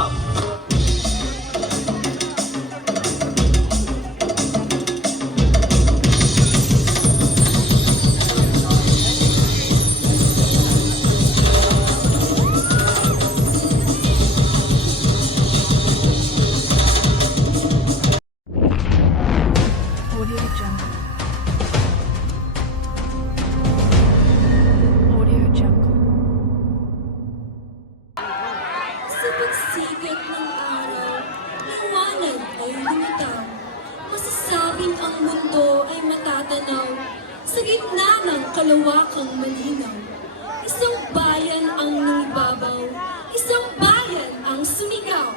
up. Audio Jungle. Audio Jungle. Sa pagsikat ng araw, liwanag ay lumitaw. Masasabing ang mundo ay matatanaw sa gitna ng kalawakang malinaw. Isang bayan ang nangibabaw, isang bayan ang sumigaw.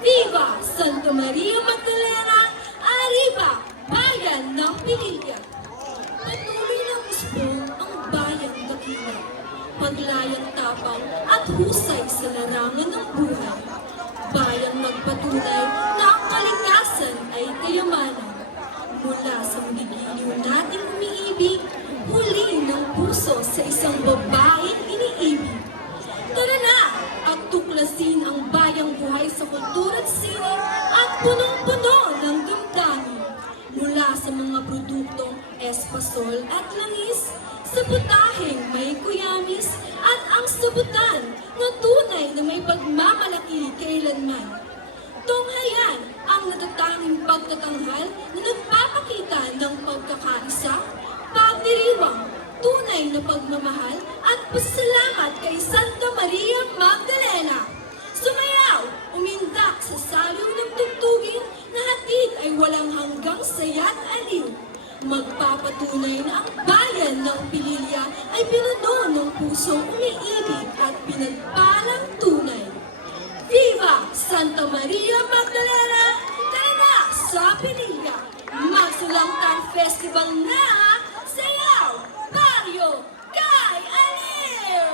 Viva Santa Maria Magdalena, Arriba, bayan ng Pililya. Patuloy na usbong ang bayang dakila. Paglayang tapang at husay sa larangan ng buhay. Bayang magpatunay na ang kalikasan ay kayamanan. Mula sa magigiliw nating umiibig, huli ng puso sa isang babaeng iniibig. Tara na at tuklasin ang bayang buhay sa kultura at sine at punong-puno ng damdamin. Mula sa mga produktong espasol at langis, sa putaheng may kuyamis at ang sabutan na tunay na may pagmamalaki kailanman. Tunghayan ang natatanging pagtatanghal na nagpapakita ng pagkakaisa, pagdiriwang, tunay na pagmamahal at pasasalamat kay Santa Maria Magdalena. Sumayaw, umindak sa saliw ng tugtugin na hatid ay walang hanggang saya't aliw. Magpapatunay na ang bayan ng Pililya ay pinuno ng pusong umiibig at pinagpalang tunay. Viva Santa Maria Magdalena! Tayo na sa Pililya! Magsulangtan Festival na Sayaw! Baryo! Kay Aliw!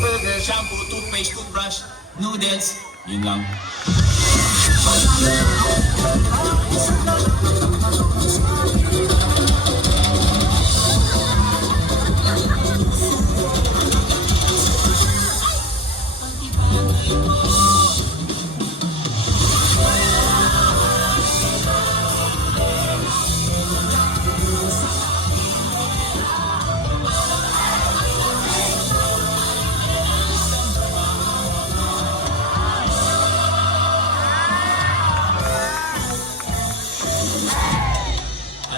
Burger, shampoo, toothpaste, toothbrush, noodles. Yun lang.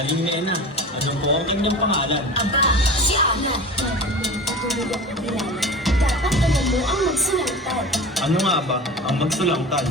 Aling Lena, anong po ang kanyang pangalan? Aba, si Ana. Magandang patuloy akong kilala. Dapat alam mo ang magsulangtad. Ano nga ba ang magsulangtad?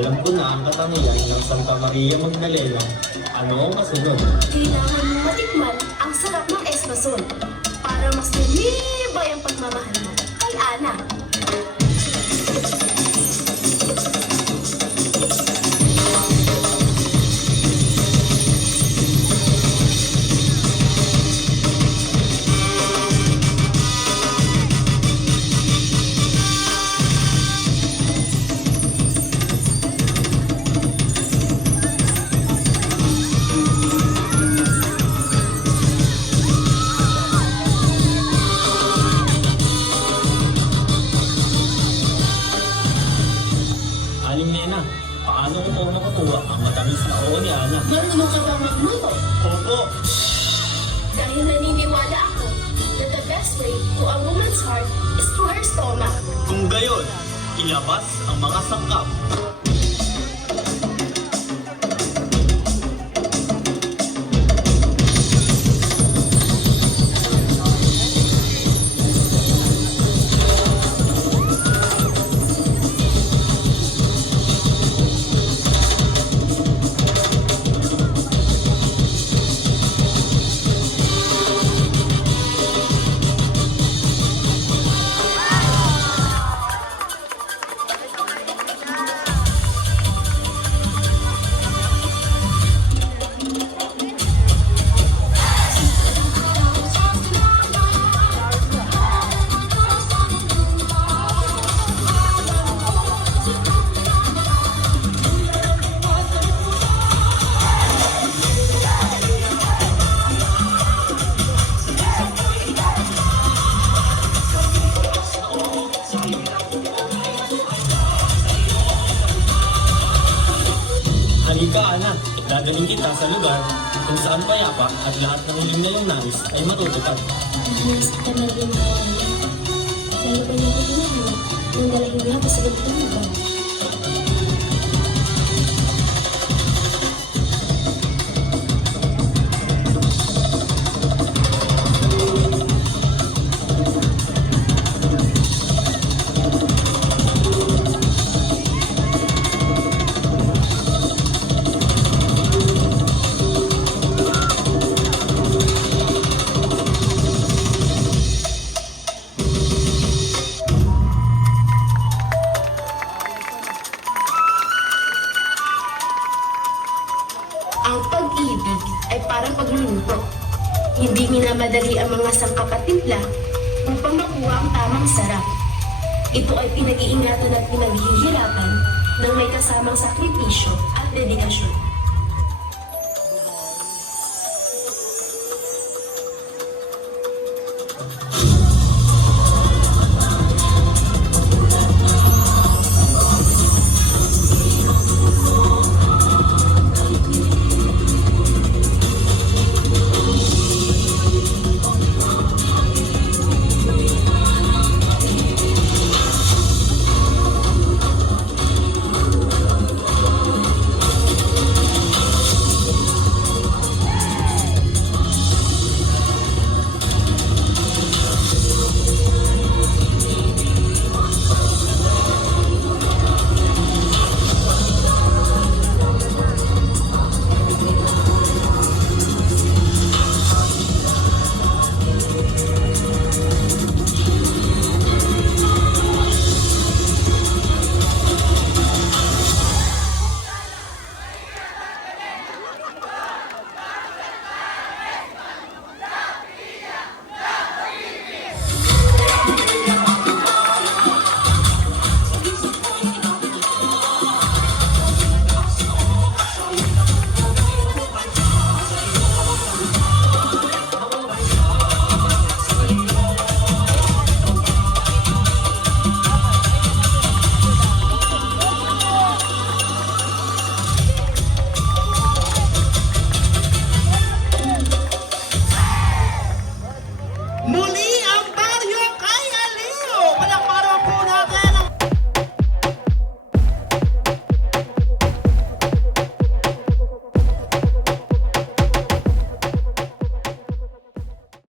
Alam ko na ang katangian ng Santa Maria Magdalena. Ano ang kasunod? Kailangan mong matikman ang sarap ng esmasol para mas lumibay ang pagmamahal mo kay Ana. Aling Nena, paano ko po nakukuha ang matamis na oo ni Ana? Marunong ka ba magluto? Opo! Dahil naniniwala ako that the best way to a woman's heart is through her stomach. Kung gayon, ilabas ang mga sangkap. Halika, Ana. Dadalhin kita sa lugar kung saan payapa at lahat ng hiling na yung nais ay matutupad. Nasa ka na rin ako. Lalo pa niya ko hinahanap nang dalahin niya ako sa ganitong lugar. Ang pag-ibig ay parang pagluluto. Hindi minamadali ang mga sangkap at timpla upang makuha ang tamang sarap. Ito ay pinag-iingatan at pinaghihirapan ng may kasamang sakripisyo at dedikasyon.